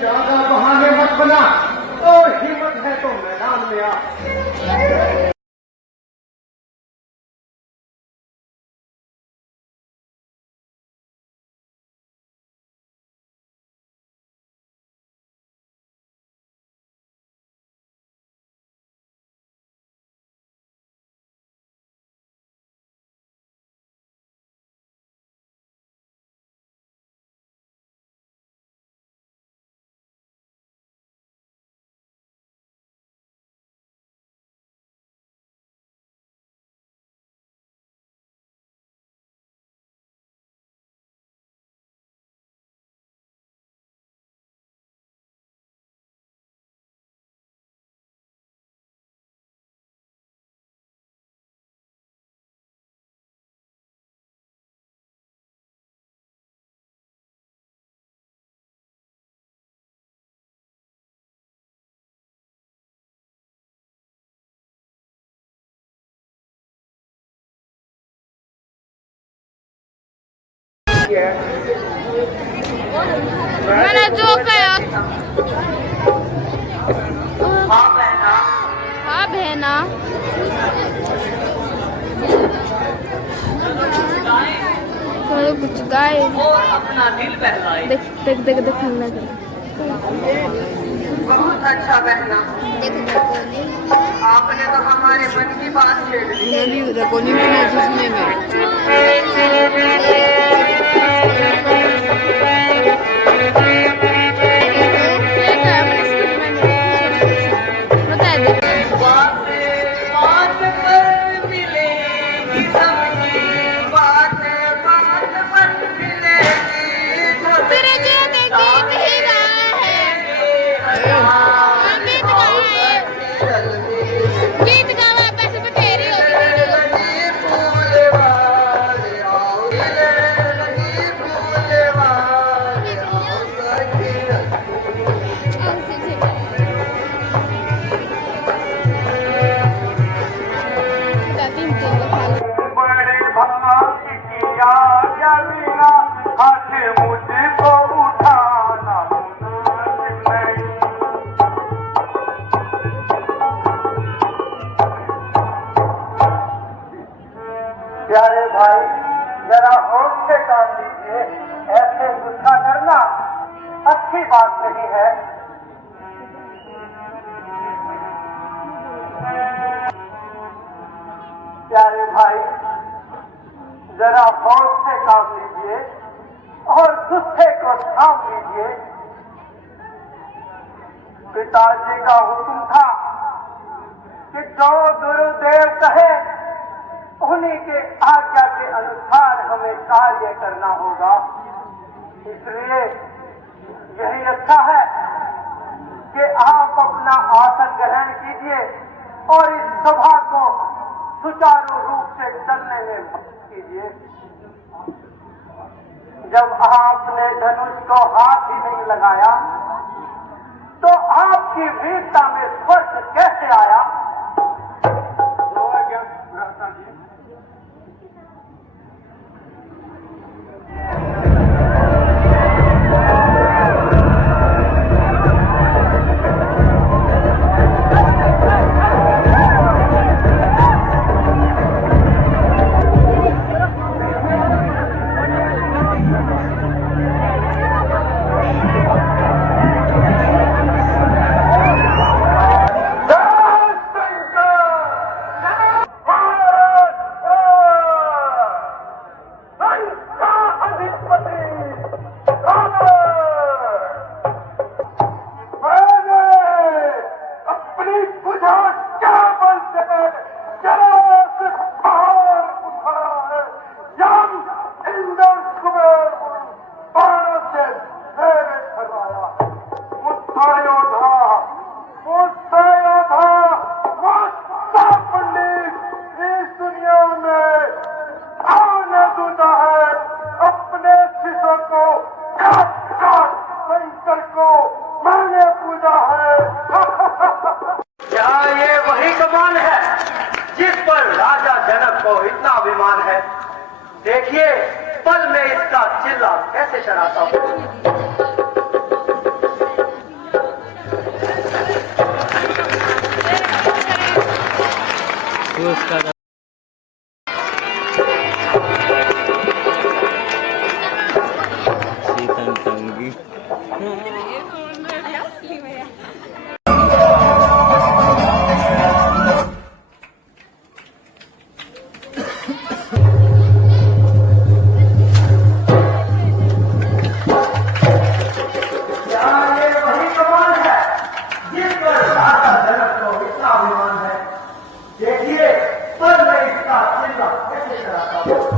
ज्यादा बहाने मत बना और हिम्मत है तो मैदान में आ। मैंने जो कहा हाँ बहना चलो कुछ गाय अपना दिल बहलाए। देख देख देख देख लग बहुत अच्छा बहना, आपने तो हमारे मन की बात छेड़ प्यारे भाई, जरा होश से काम लीजिए। ऐसे गुस्सा करना अच्छी बात नहीं है। प्यारे भाई, जरा होश से काम लीजिए और गुस्से को थाम लीजिए। पिताजी का हुक्म था कि जो गुरुदेव कहे उन्हीं के आज्ञा के अनुसार हमें कार्य करना होगा। इसलिए यही अच्छा है कि आप अपना आसन ग्रहण कीजिए और इस सभा को सुचारू रूप से चलने में मदद कीजिए। जब आपने धनुष को हाथ ही नहीं लगाया तो आपकी वीरता में स्पर्श कैसे आया? है। देखिए पल में इसका चिल्ला कैसे चढ़ाता हूँ। सीतन तंगी ये वही कमान है जिस पर राजा जनक को इतना अभिमान है। देखिए पल में इसका चिल्ला कैसे चढ़ाता हूँ।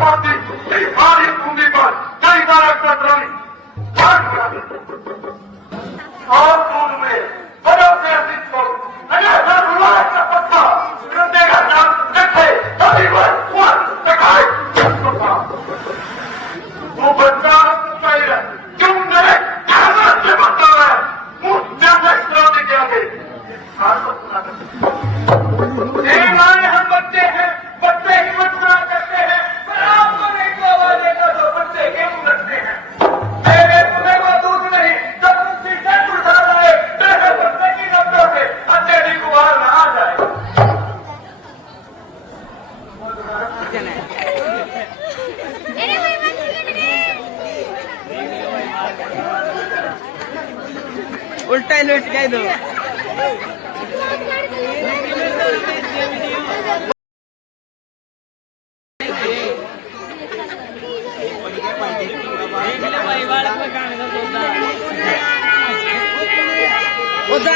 माती भारी भूमि पर कई बार कतरन और दूर में बड़ों से अधिक को अगर हर रुआत का पत्ता करने का नाम रखे तभी वह दिखाई वो बच्चा पैर क्यों मेरे कहना से बता है मुझ जैसे क्रोध के आगे हम बच्चे हैं बच्चे ही बचना करते हैं पर आपको नहीं तो वाले का तो बच्चे क्यों रखते हैं मेरे तुम्हें वो दूध नहीं जब तुम सीधे उठा लाए तेरे बच्चे की नब्बों से अंधेरी गुहार न आ जाए उल्टा ही लुट गए दो उधर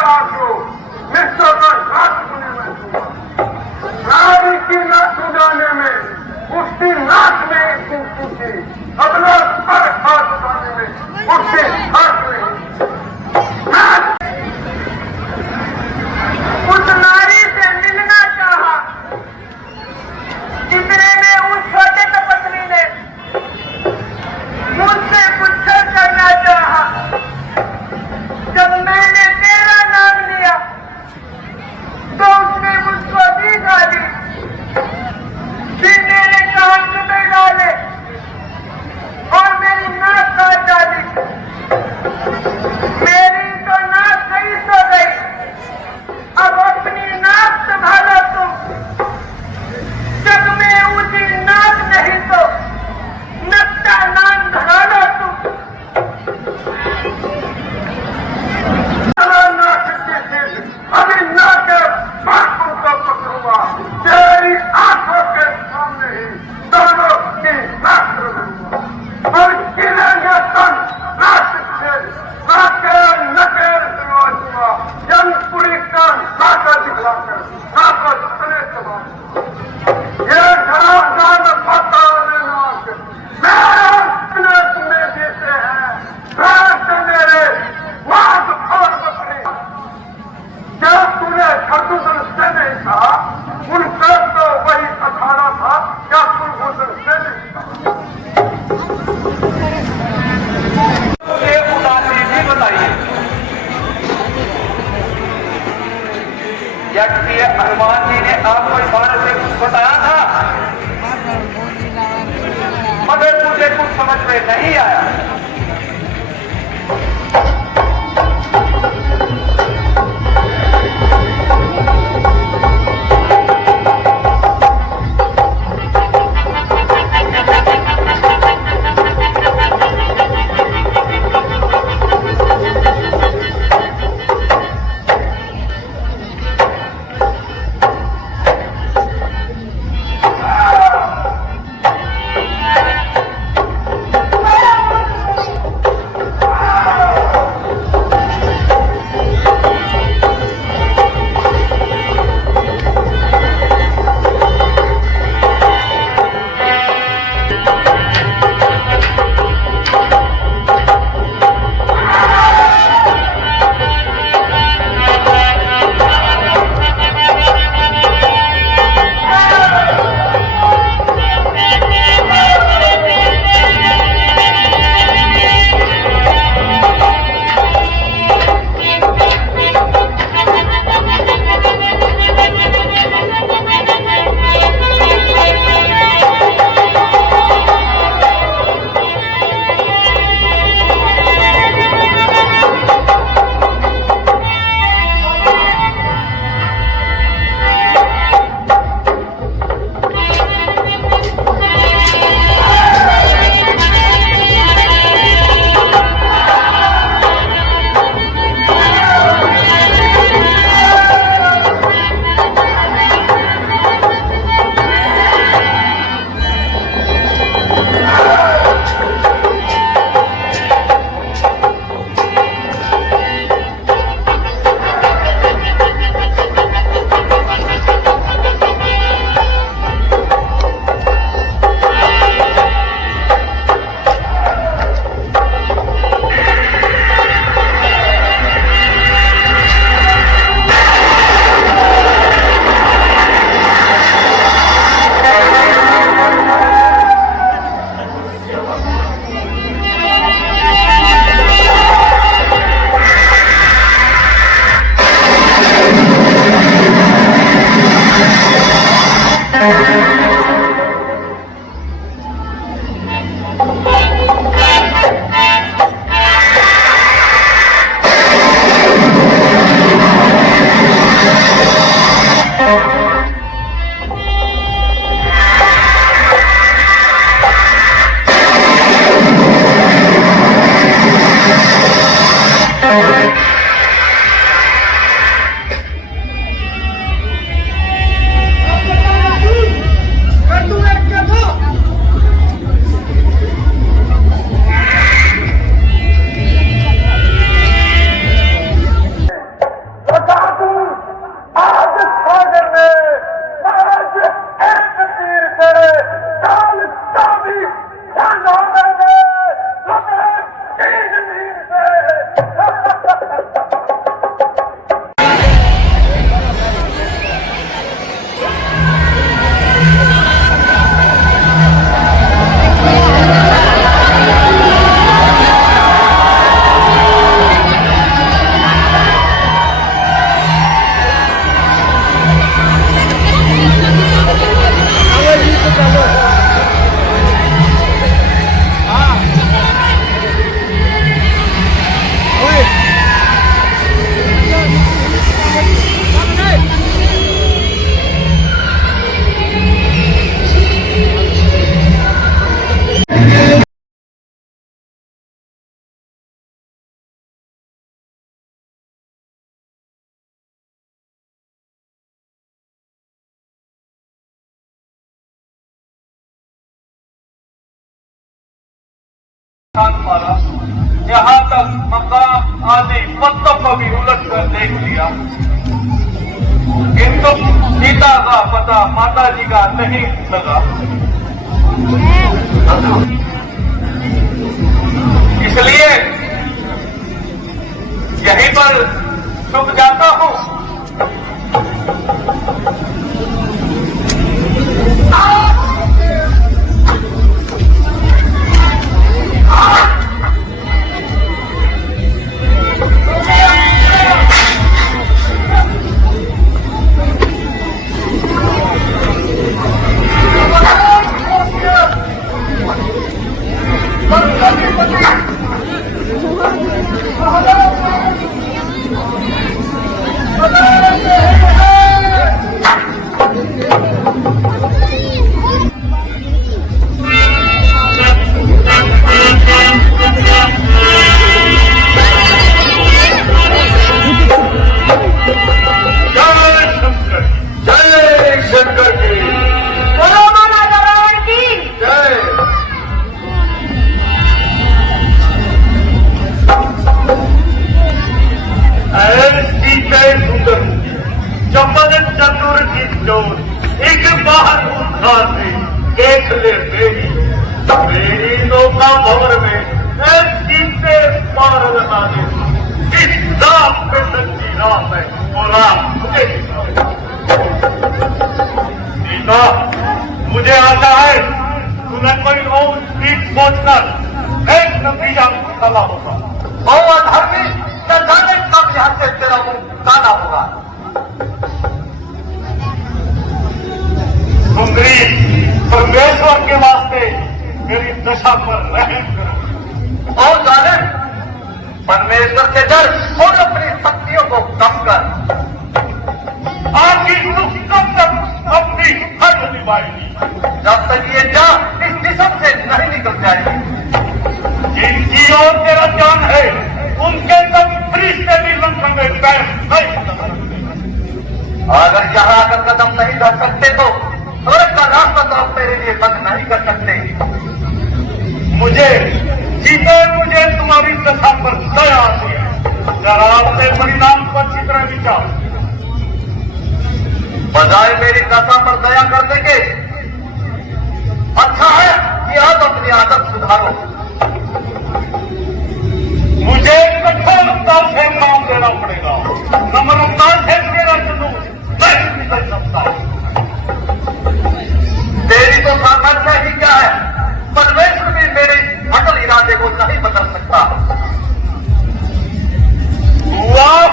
राजो मिस्रों का नाच सुने में दूंगा। नारी की नाच सुनाने में, उसकी नाच में एक दूसरी थी, अपना सर हाथ उठाने में उसके हाथ में उस नारी से मिलना चाहा। इतने में उस छोटे तपस्वी ने मुझसे पूछताछ करना चाहा। जब मैंने तेरा नाम लिया तो उसने मुझको दी गाली, फिर मेरे कान में डाले और मेरी नाक काट डाली। मेरी तो नाक गई सो गई, अब अपनी नाक संभालो तुम। जग में ऊंची नाक नहीं तो नक्शा नाम धरा लो तुम। नाक के सिर अभी नाक बातों को पकड़ूंगा, तेरी आंखों के सामने ही दोनों की नाक रखूंगा और गिरेंगे तन नाक से नाकेर नकेर दिलवाऊंगा। जंगपुरी का नाका दिखलाकर नाका तने चबा ये घरादार पता नाक मेरे तुम्हें देते हैं। वैसे मेरे वाद और बकरे क्या तूने खरदूषण से नहीं कहा, उनका तो वही अखाड़ा था, क्या कुलभूषण से नहीं कहा। मुझे उदासी भी बताइए, यज्ञ हनुमान जी ने आपको इशारे से कुछ बताया था, मगर मुझे कुछ समझ में नहीं आया। मारा, यहाँ तक मकाम आदि पत्तों को भी उलट कर देख लिया, किंतु सीता का पता माता जी का नहीं लगा। इसलिए यहीं पर रुक जाता हूँ। मेरी नौका भंवर में सीते पार लगा दे, इस रात पे सच्ची रात है, वो रात मुझे सीता, मुझे आशा है तुम्हें कोई और ठीक सोचकर एक नतीजा निकाला होगा। बहु अधर्मी न जाने कब यहाँ से तेरा मुंह काला होगा। सुंदरी, परमेश्वर के वास्ते मेरी दशा पर रहम करो। और जाने परमेश्वर से डर और अपनी शक्तियों को कम कर। आखिर तू कब तक अपनी हद निभाएगी? जब तक ये जान इस जिस्म से नहीं निकल जाएगी। जिनकी ओर तेरा जान है उनके तक फरिश्ते भी लंदन में पैर नहीं सकते। अगर यहाँ आकर कदम नहीं धर सकते तो स्वर्ग का रास्ता तो आप मेरे लिए बंद नहीं कर सकते। मुझे तुम्हारी दशा पर दया आती है। जरा अपने परिणाम पर अच्छी तरह विचार। बजाय मेरी दशा पर दया करने के अच्छा है कि आप अपनी आदत सुधारो। मुझे कठोरता से काम देना पड़ेगा, नम्रता से मेरा जुनून नहीं निकल सकता। तेरी तो सामर्थ्य ही क्या है, परमेश्वर भी मेरे अटल इरादे को नहीं बदल सकता। वाह,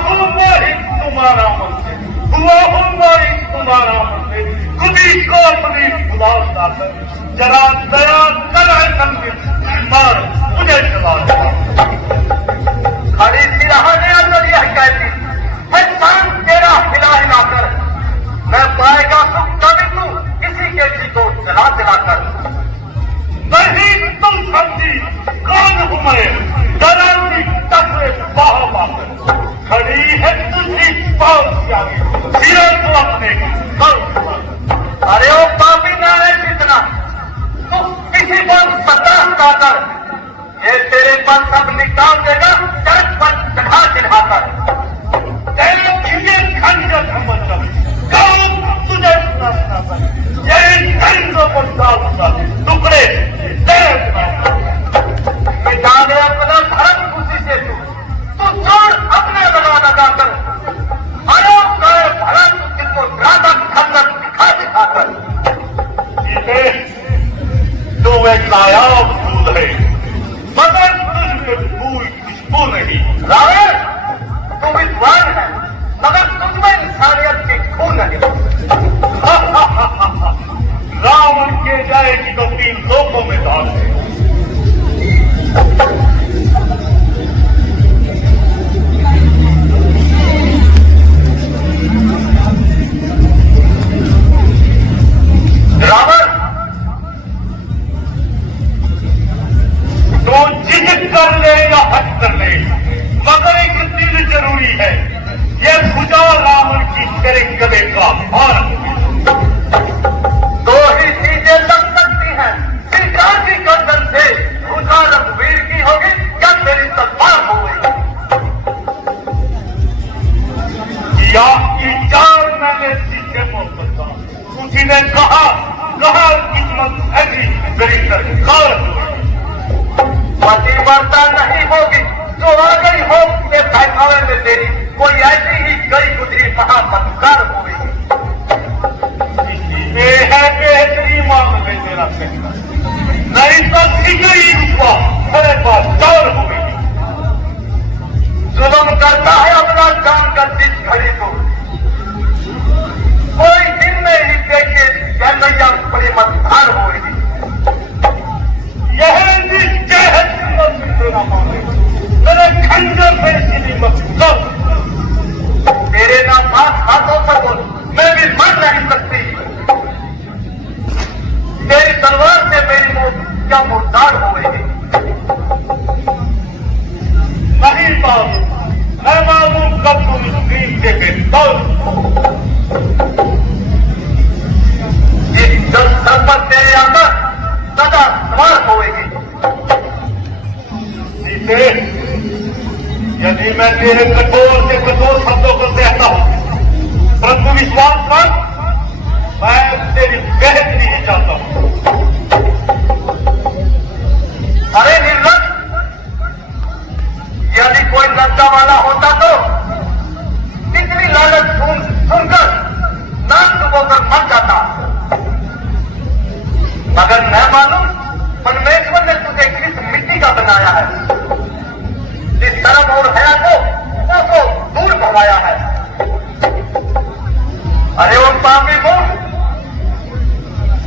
आपकी जान मैंने सीखे मोहब्बत का। उसी ने कहा किस्मत ऐसी मेरी सरकार पतिव्रता नहीं होगी जो आ गई हो के फैसले में तेरी कोई ऐसी ही गई गुजरी महापत्कार होगी। ये है बेहतरी मांग में मेरा कहना, नहीं तो गई रुपा मेरे पास चार हो गई। जुल्म करता है अपना जान का जिस घड़ी को, कोई दिन में ही देखे गैया बड़ी मझधार होगी। यह निश्चय है तेरा मांगे मेरे खंजर से इसीलिए मतलब मेरे नाम हाथों पर बोल मैं भी मर नहीं सकती। तेरी तलवार से मेरी मौत क्या मुर्दार हो गई। नहीं बाबू मैं मालूम कब तुम इस नींद के इस दस संपत तेरे अंदर सदा सवार होगी। यदि मैं तेरे कठोर से कठोर शब्दों को कहता हूं परंतु विश्वास कर मैं तेरी बेहतरी ही चाहता हूं। अरे निर्लज, यदि कोई लज्जा वाला होता तो कितनी लालच सुनकर नाक डुबोकर मर जाता। मगर मैं मालूम परमेश्वर ने तुझे किस मिट्टी का बनाया है, जिस शर्म और हया को दूर भगाया है। अरे वो पापी मूर्ख,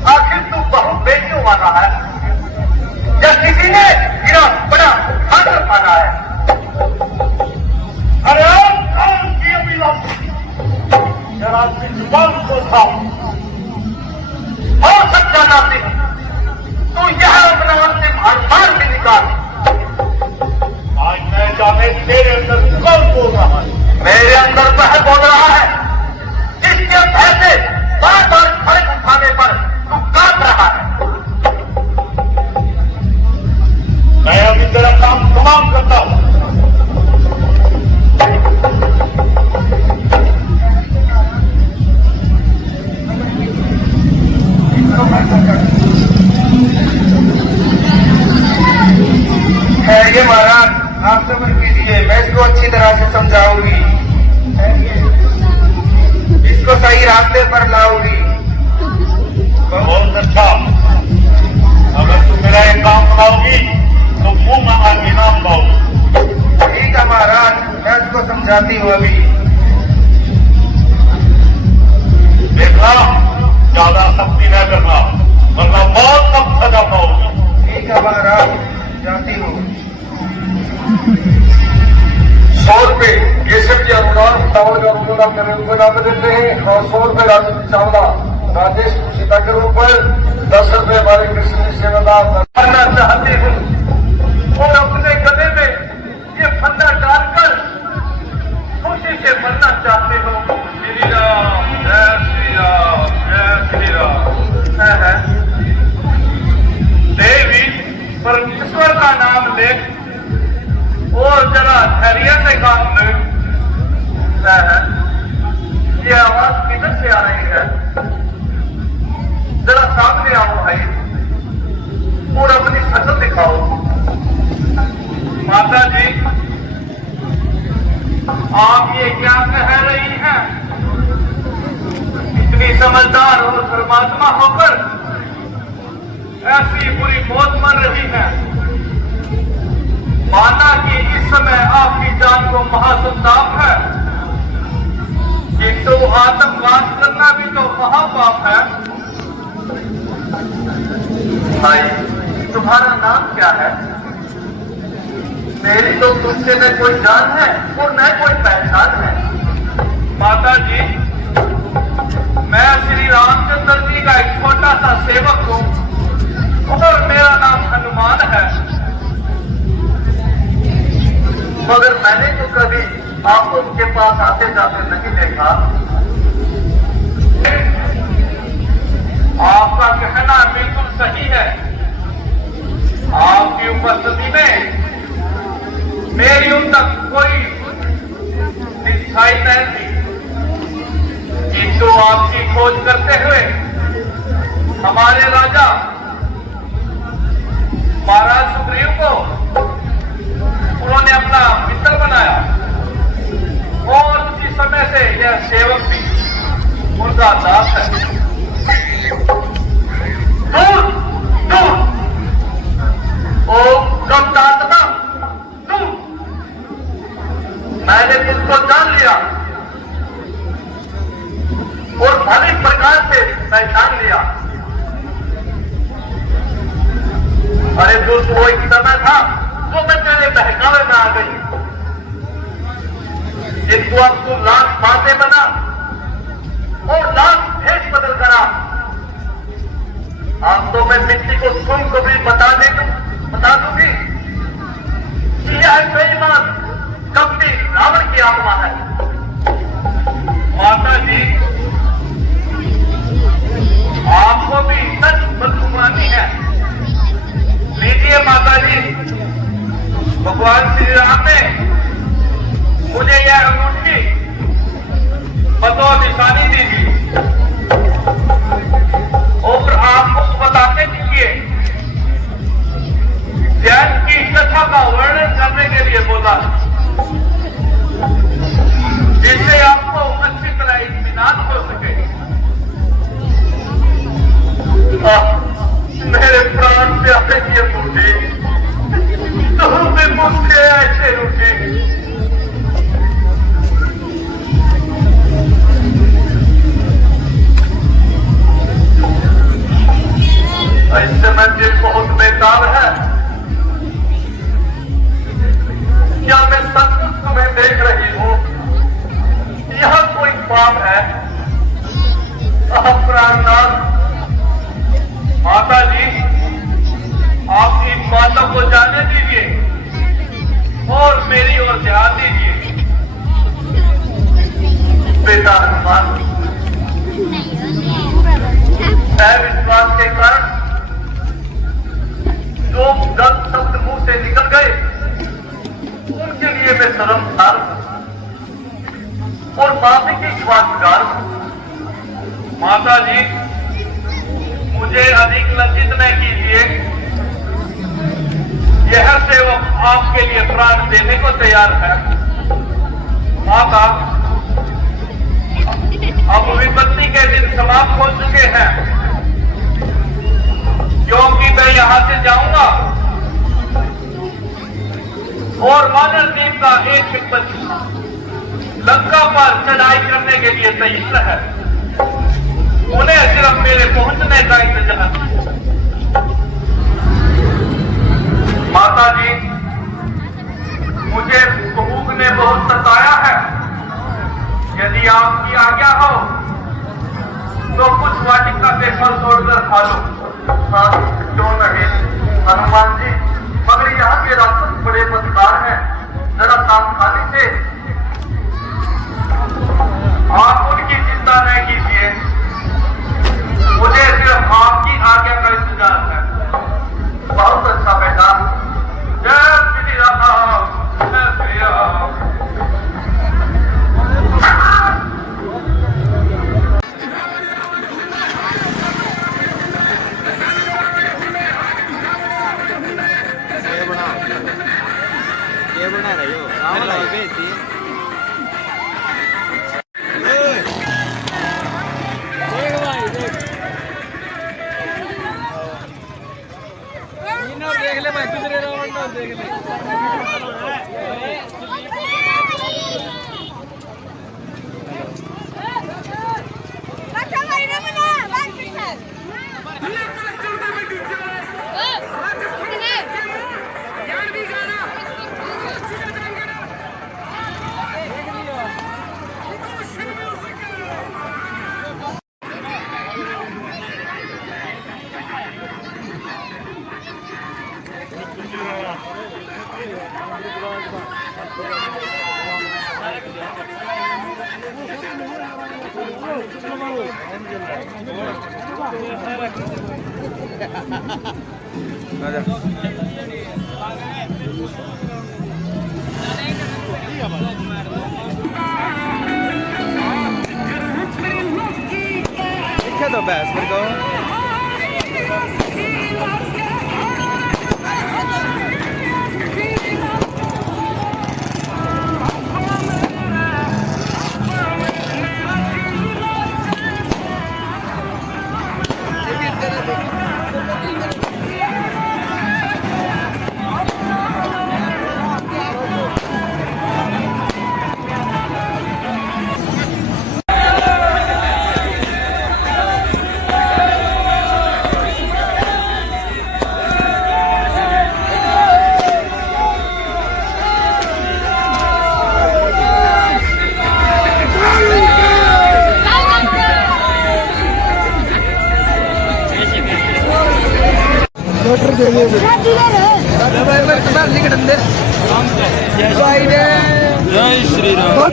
आखिर तू बहुत बेटियों वाला है या किसी ने गिरा बड़ा हाथ माना है। अरे कौन की अभिलाषी जरा अपनी जुबान को था हो सच्चा नासिक, तू यह अपना अंतिम अरमान भी निकाल। आज मैं जाने तेरे अंदर कौन बोल रहा है। मेरे अंदर वह बोल रहा है जिसके भय से बार बार खड़े उठाने पर तू कांप रहा है। मैं अभी तेरा काम तमाम करता हूं। ये महाराज आप सब्र कीजिए, मैं इसको अच्छी तरह से समझाऊंगी, इसको सही रास्ते पर लाऊंगी। बहुत अच्छा, अगर तू मेरा एक काम बनाओगी तो मुंह मांगा इनाम पाओगी। ठीक है महाराज, मैं इसको समझाती हूँ अभी। देखना ज्यादा सख्ती न करना वरना बहुत सब सजा पाओगी। ठीक है महाराज, जाती हूँ। 100 रुपए केसर की अनुदान चावल का अनुदान करने को नाम देते हैं और 100 रुपए राजनीति चावला राजेश सीता के रूप पर 10 रुपए हमारे कृषि सेवादार करना चाहती हूँ और अपने गले में ये फंदा डालकर खुशी से मरना चाहती हूँ। श्री राम जय श्री राम जय श्री राम। देवी परमेश्वर का नाम ले और जरा धैर्य से काम ले। ये आवाज किधर से आ रही है, जरा सामने आओ भाई और अपनी शक्ल दिखाओ। माता जी आप ये क्या कह रही हैं? इतनी समझदार और परमात्मा होकर ऐसी बुरी मौत मर रही है। माना कि इस समय आपकी जान को महासंताप है, किंतु आतंकवाद करना भी तो महापाप है। भाई तुम्हारा नाम क्या है? मेरी तो तुमसे न कोई जान है और न कोई पहचान है। माता जी मैं श्री रामचंद्र जी का एक छोटा सा सेवक हूँ और मेरा नाम हनुमान है। मगर मैंने तो कभी आपको उनके पास आते जाते नहीं देखा। आपका कहना बिल्कुल सही है। आपकी उपस्थिति में मेरी उन तक कोई दिखाई नहीं थी। तो आपकी खोज करते हुए हमारे राजा महाराज सुग्रीव को उन्होंने अपना मित्र बनाया और उसी समय से यह सेवक भी उनका दास है। दूर दूर ओ कम दाता दूर, मैंने तुझको जान लिया और भली प्रकार से पहचान लिया। अरे दोस्त, वो एक समय था जो मैं तेरे बहकावे में आ गई, जिनको अब तू लाख बातें बना और लाख भेष बदल करा। अब तो मैं मिट्टी को सुन को भी बता दूंगी कि यह बेईमान कपटी रावण की आत्मा है। माता जी, आपको भी सच बदगुमानी है। लीजिए माता जी, भगवान श्री राम ने मुझे यह अंगूठी बतौर निशानी दी थी और आपको बताने के लिए जैन की कथा का वर्णन करने के लिए बोला, जिससे आपको अच्छी तरह इत्मीनान हो सके। मेरे प्राण से अपने ये बूढ़े तुम भी मुझसे ऐसे रूठे। इस समय दिल बहुत बेकार है। क्या मैं सचमुच तुम्हें देख रही हूं? यह कोई पाप है? प्राणनाथ, माता जी, आप इन बातों को जाने दीजिए और मेरी ओर ध्यान दीजिए। बेटा हनुमान, विश्वास के कारण जो गलत शब्द मुंह से निकल गए उनके लिए मैं शर्मसार और माफी की स्वागतगार हूं। माता जी, मुझे अधिक लज्जित न कीजिए। यह सेवक आपके लिए प्राण देने को तैयार है। माता, अब विपत्ति के दिन समाप्त हो चुके हैं, क्योंकि मैं यहां से जाऊंगा और वानर द्वीप का एक बच्ची लंका पर चढ़ाई करने के लिए तैयार है। उन्हें सिर्फ मेरे पहुंचने का इंतजार। माता जी, मुझे भूख ने बहुत सताया है। यदि आपकी आज्ञा हो तो कुछ वाटिका के फल तोड़कर खा लो। हाँ, क्यों नहीं हनुमान जी, मगर यहाँ के राक्षस बड़े मजेदार हैं। जरा सावधानी से आप उनकी चिंता न कीजिए, मुझे सिर्फ आपकी आज्ञा का इंतजार है। बहुत अच्छा बेटा। जय श्री राम, जय श्री राम। ये बना रही हो देख ले भाई, किधर रावण देख ले। तो बहस पर कहो जय श्री राम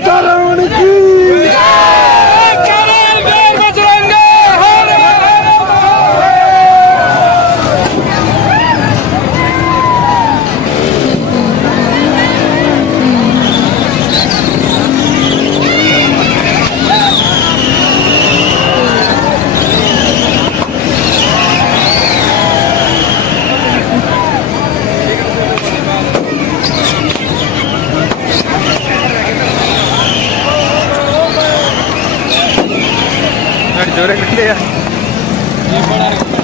जोरे कंडे यार